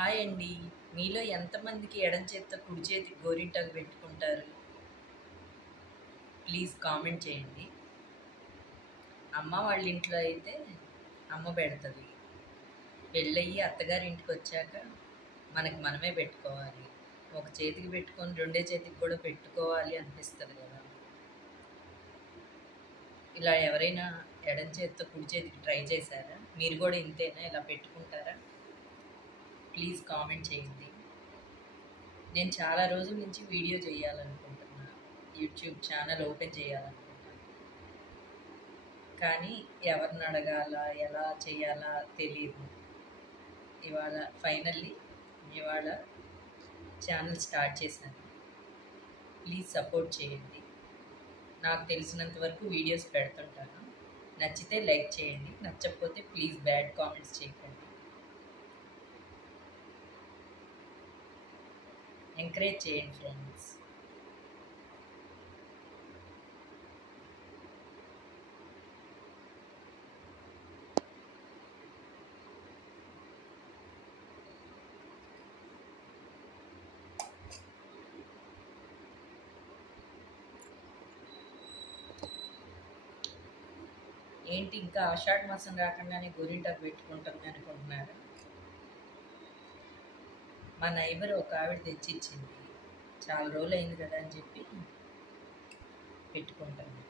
Hi అండి. మీలో ఎంతమందికి ఎడం చేత్తో కుడి చేతికి గోరింటాకు పెట్టుకుంటారు? ప్లీజ్ కామెంట్ చేయండి. అమ్మ వాళ్ళ ఇంట్లో అయితే అమ్మ పెడతది. పెళ్ళయ్యి అత్తగారింటికి వచ్చాక మనకి మనమే పెట్టుకోవాలి. ఒక చేతికి పెట్టుకొని రెండో చేతికి కూడా పెట్టుకోవాలి అనిపిస్తుంది కదా! ఇలా ఎవరైనా ఎడం చేత్తో కుడి చేతికి ట్రై చేశారా? మీరు కూడా ఇంతేనా? ఇలా పెట్టుకుంటారా? ప్లీజ్ కామెంట్ చేయండి. నేను చాలా రోజుల నుంచి వీడియో చేయాలనుకుంటున్నా. యూట్యూబ్ ఛానల్ ఓపెన్ చేయాలనుకుంటున్నాను. కానీ ఎవరిని అడగాల, ఎలా చేయాలా తెలీదు. ఇవాళ ఫైనల్లీ ఇవాళ ఛానల్ స్టార్ట్ చేశాను. ప్లీజ్ సపోర్ట్ చేయండి. నాకు తెలిసినంత వరకు వీడియోస్ పెడుతుంటాను. నచ్చితే లైక్ చేయండి. నచ్చకపోతే ప్లీజ్ బ్యాడ్ కామెంట్స్ చేయకండి. ఎంకరేజ్ చేయండి ఫ్రెండ్స్. ఏంటి ఇంకా ఆషాఢ మాసం రాకుండానే గోరింటాకు పెట్టుకుంటుంది అనుకుంటున్నారు? మా నైబర్ ఒక ఆవిడ తెచ్చిచ్చింది. చాలా రోజులు అయింది కదా అని చెప్పి పెట్టుకుంటాను.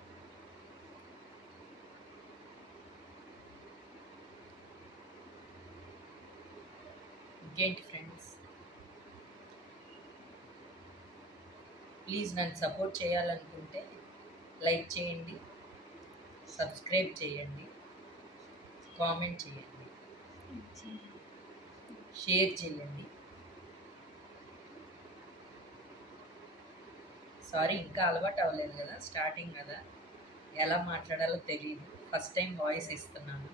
ఇంకేంటి ఫ్రెండ్స్, ప్లీజ్ నన్ను సపోర్ట్ చేయాలనుకుంటే లైక్ చేయండి, సబ్స్క్రైబ్ చేయండి, కామెంట్ చేయండి, షేర్ చేయండి. సారీ, ఇంకా అలవాటు అవ్వలేదు కదా, స్టార్టింగ్ కదా, ఎలా మాట్లాడాలో తెలియదు. ఫస్ట్ టైం వాయిస్ ఇస్తున్నాను.